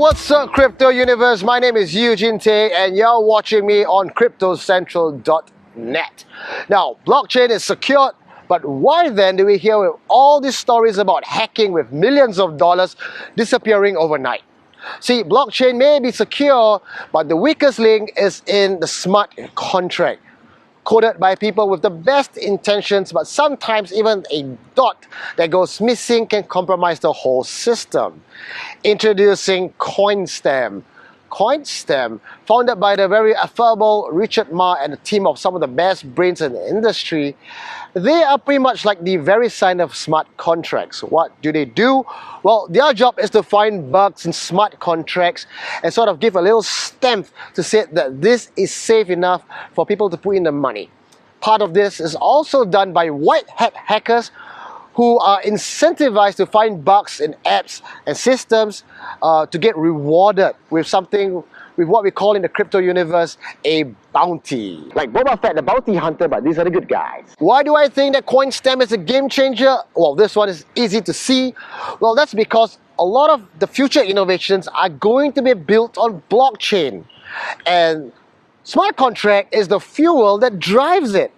what's up, crypto universe? My name is Eugene Tay, and you're watching me on CryptoCentral.net. Now, blockchain is secured, but why then do we hear all these stories about hacking with millions of dollars disappearing overnight? See, blockchain may be secure, but the weakest link is in the smart contract, coded by people with the best intentions, but sometimes even a dot that goes missing can compromise the whole system. Introducing Quantstamp. Quantstamp, founded by the very affable Richard Ma and a team of some of the best brains in the industry, they are pretty much like the Verisign of Smart Contracts. What do? Well, their job is to find bugs in smart contracts and sort of give a little stamp to say that this is safe enough for people to put in the money. Part of this is also done by white hat hackers who are incentivized to find bugs in apps and systems to get rewarded with something, with what we call in the crypto universe a bounty. Like Boba Fett, the bounty hunter, but these are the good guys. Why do I think that Quantstamp is a game changer? Well, this one is easy to see. Well, that's because a lot of the future innovations are going to be built on blockchain. And smart contract is the fuel that drives it.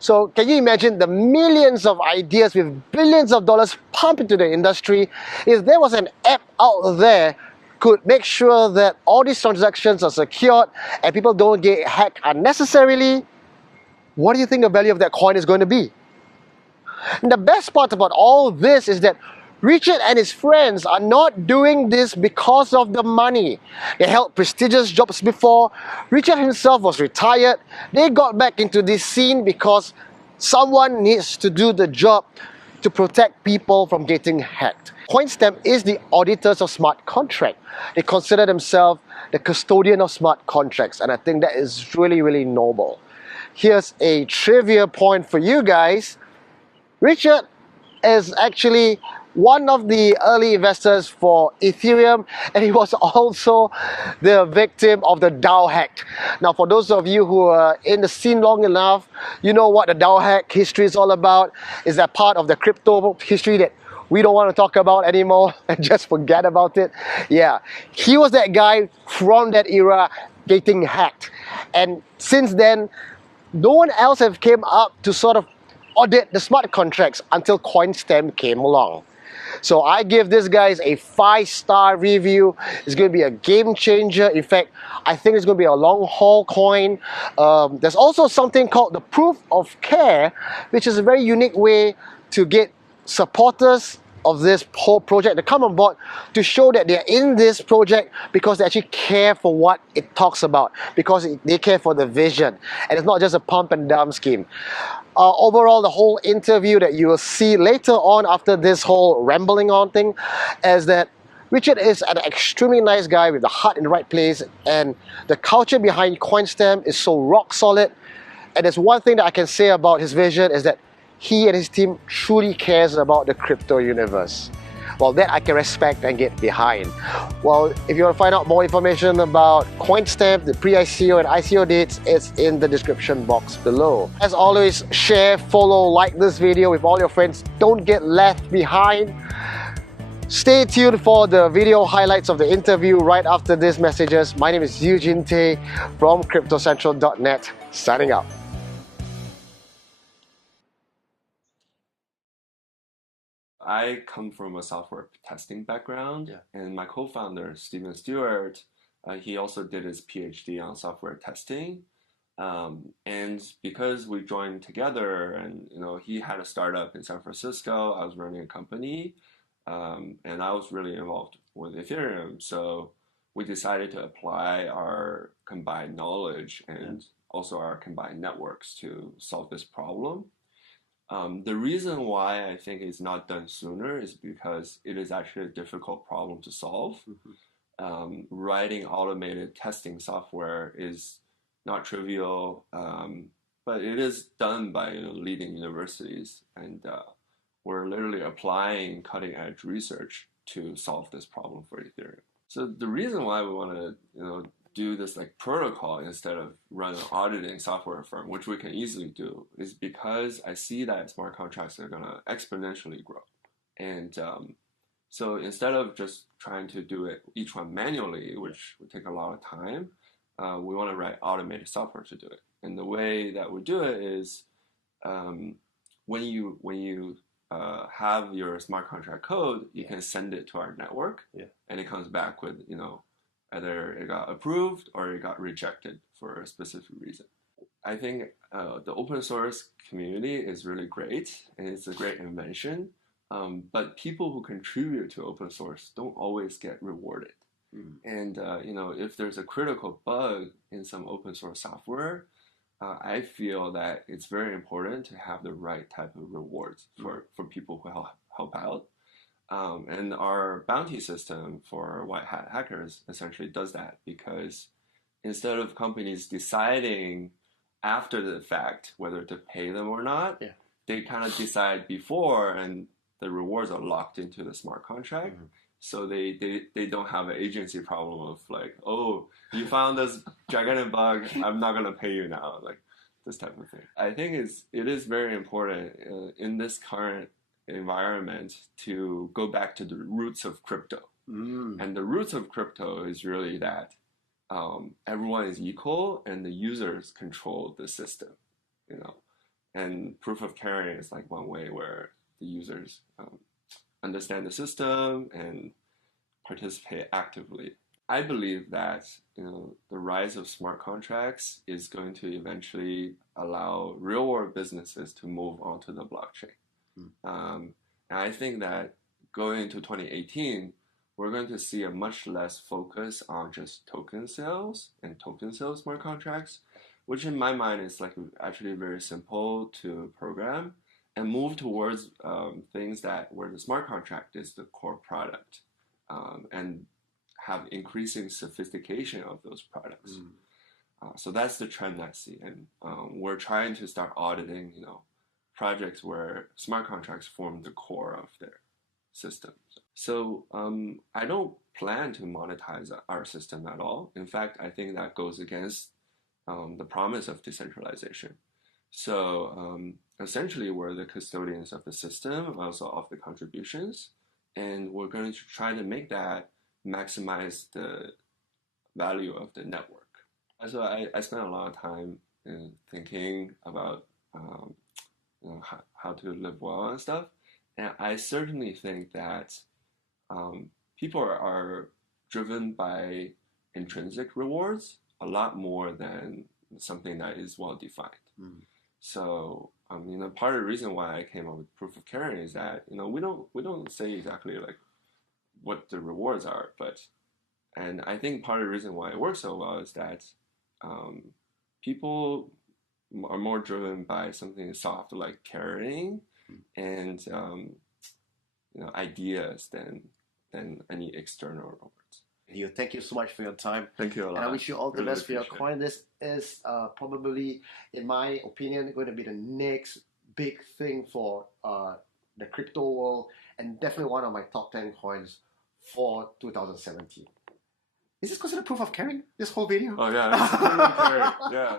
So can you imagine the millions of ideas with billions of dollars pumped into the industry? If there was an app out there could make sure that all these transactions are secured and people don't get hacked unnecessarily, what do you think the value of that coin is going to be? And the best part about all this is that Richard and his friends are not doing this because of the money. They held prestigious jobs before. Richard himself was retired. They got back into this scene because someone needs to do the job to protect people from getting hacked. Quantstamp is the auditors of smart contract. They consider themselves the custodian of smart contracts, and I think that is really, really noble. Here's a trivia point for you guys. Richard is actually one of the early investors for Ethereum, and he was also the victim of the DAO hack. Now, for those of you who are in the scene long enough, you know what the DAO hack history is all about. Is that part of the crypto history that we don't want to talk about anymore and just forget about it? Yeah, he was that guy from that era getting hacked. And since then, no one else have came up to sort of audit the smart contracts until Quantstamp came along. So I give this guys a 5-star review. It's going to be a game changer. In fact, I think it's going to be a long haul coin. There's also something called the proof of care, which is a very unique way to get supporters of this whole project to come on board to show that they're in this project because they actually care for what it talks about, because they care for the vision, and it's not just a pump and dump scheme. Overall, the whole interview that you will see later on after this whole rambling on thing is that Richard is an extremely nice guy with the heart in the right place, and the culture behind Quantstamp is so rock solid. And there's one thing that I can say about his vision is that he and his team truly cares about the crypto universe. Well, that I can respect and get behind. Well, if you want to find out more information about Quantstamp, the pre-ICO and ICO dates, it's in the description box below. As always, share, follow, like this video with all your friends. Don't get left behind. Stay tuned for the video highlights of the interview right after these messages. My name is Eugene Tay from CryptoCentral.net, signing out. I come from a software testing background, and my co-founder, Steven Stewart, he also did his PhD on software testing. And because we joined together, and he had a startup in San Francisco, I was running a company, and I was really involved with Ethereum. So we decided to apply our combined knowledge and also our combined networks to solve this problem. The reason why I think it's not done sooner is because it is actually a difficult problem to solve. Writing automated testing software is not trivial, but it is done by leading universities, and we're literally applying cutting-edge research to solve this problem for Ethereum. So the reason why we want to do this like protocol instead of run an auditing software firm, which we can easily do, is because I see that smart contracts are going to exponentially grow. And So instead of just trying to do it each one manually, which would take a lot of time, we want to write automated software to do it. And the way that we do it is when you have your smart contract code, you can send it to our network, and it comes back with, you know, either it got approved or it got rejected for a specific reason. I think the open source community is really great, and it's a great invention. But people who contribute to open source don't always get rewarded. And you know, if there's a critical bug in some open source software, I feel that it's very important to have the right type of rewards for people who help out. And our bounty system for white hat hackers essentially does that, because instead of companies deciding after the fact whether to pay them or not, they kind of decide before, and the rewards are locked into the smart contract. So they don't have an agency problem of like, oh, you found this gigantic bug, I'm not going to pay you now, like this type of thing. I think it is very important in this current environment to go back to the roots of crypto. And the roots of crypto is really that everyone is equal and the users control the system, you know. And proof of carrying is like one way where the users understand the system and participate actively. I believe that, you know, the rise of smart contracts is going to eventually allow real world businesses to move onto the blockchain. And I think that going into 2018, we're going to see a much less focus on just token sales and token sales smart contracts, which in my mind is like actually very simple to program, and move towards things that where the smart contract is the core product, and have increasing sophistication of those products. So that's the trend I see, and we're trying to start auditing, you know, projects where smart contracts form the core of their system. So I don't plan to monetize our system at all. In fact, I think that goes against the promise of decentralization. So essentially, we're the custodians of the system, also of the contributions, and we're going to try to make that maximize the value of the network. So I spent a lot of time thinking about you know, how to live well and stuff, and I certainly think that people are driven by intrinsic rewards a lot more than something that is well defined. So you know, part of the reason why I came up with proof of carrying is that, you know, we don't say exactly like what the rewards are, and I think part of the reason why it works so well is that people are more driven by something soft like carrying and you know, ideas than any external rewards. Thank you so much for your time. Thank you a lot. And I wish you all the Really best for your appreciate coin. This is probably, in my opinion, going to be the next big thing for the crypto world, and definitely one of my top 10 coins for 2017. Is this considered proof of carrying, this whole video? Oh yeah, it's proof of carrying. Yeah.